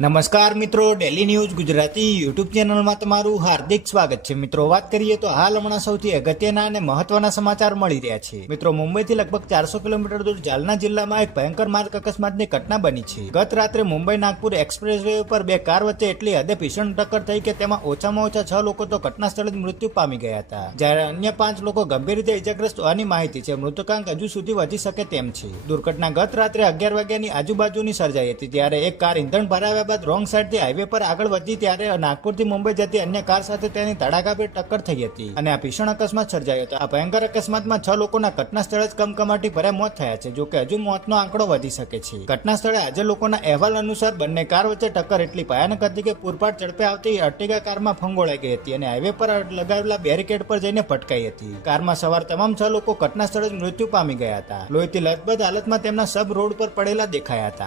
નમસ્કાર મિત્રો, daily news Gujarati YouTube ચેનલમાં તમારું હાર્દિક સ્વાગત છે. મિત્રો, વાત કરીએ તો હાલ હમણાં સૌથી અગત્યના અને મહત્વના સમાચાર મળી રહ્યા છે. મિત્રો, મુંબઈથી લગભગ 400 કિલોમીટર દૂર જાલના જિલ્લામાં એક ભયંકર માર્ગ અકસ્માતની ઘટના બની છે. ગત રાત્રે મુંબઈ નાગપુર એક્સપ્રેસ વે ઉપર બે કાર વચ્ચે એટલી હદે ભીષણ ટક્કર થઈ કે તેમાં ઓછામાં ઓછા 6 લોકો તો ઘટના સ્થળે જ મૃત્યુ પામી ગયા હતા, જ્યારે અન્ય 5 લોકો ગંભીર રીતે ઇજાગ્રસ્ત હોવાની માહિતી છે. મૃતકાંક હજુ સુધી વધી શકે તેમ છે. દુર્ઘટના ગત રાત્રે 11 વાગ્યાની આજુબાજુની સર્જાઈ હતી, ત્યારે એક કાર ઇંધણ ભરાવ્યા બાદ રોંગ સાઈડથી હાઈવે પર આગળ વધી ત્યારે નાગપુરથી મુંબઈ જતી અન્ય કાર સાથે તેની ધડાકાભેર ટક્કર થઈ હતી અને આ ભીષણ અકસ્માત સર્જાયો હતો. આ ભયંકર અકસ્માતમાં 6 લોકોના ઘટના સ્થળે જ કમકમાટી ભર્યા મોત થયા છે. જોકે હજુ મોતનો આંકડો વધી શકે છે. ઘટના સ્થળે હાજર લોકોના અહેવાલ અનુસાર બંને કાર વચ્ચે ટક્કર એટલી ભયાનક હતી કે પૂરપાટ ઝડપે આવતી અર્ટિગા કારમાં ફંગોળાઈ ગઈ હતી અને હાઈવે પર લગાવેલા બેરિકેડ પર જઈને ભટકાઈ હતી. કારમાં સવાર તમામ 6 લોકો ઘટના સ્થળે જ મૃત્યુ પામી ગયા હતા. લોહીથી લથબથ હાલતમાં તેમના સબ રોડ પર પડેલા દેખાયા હતા.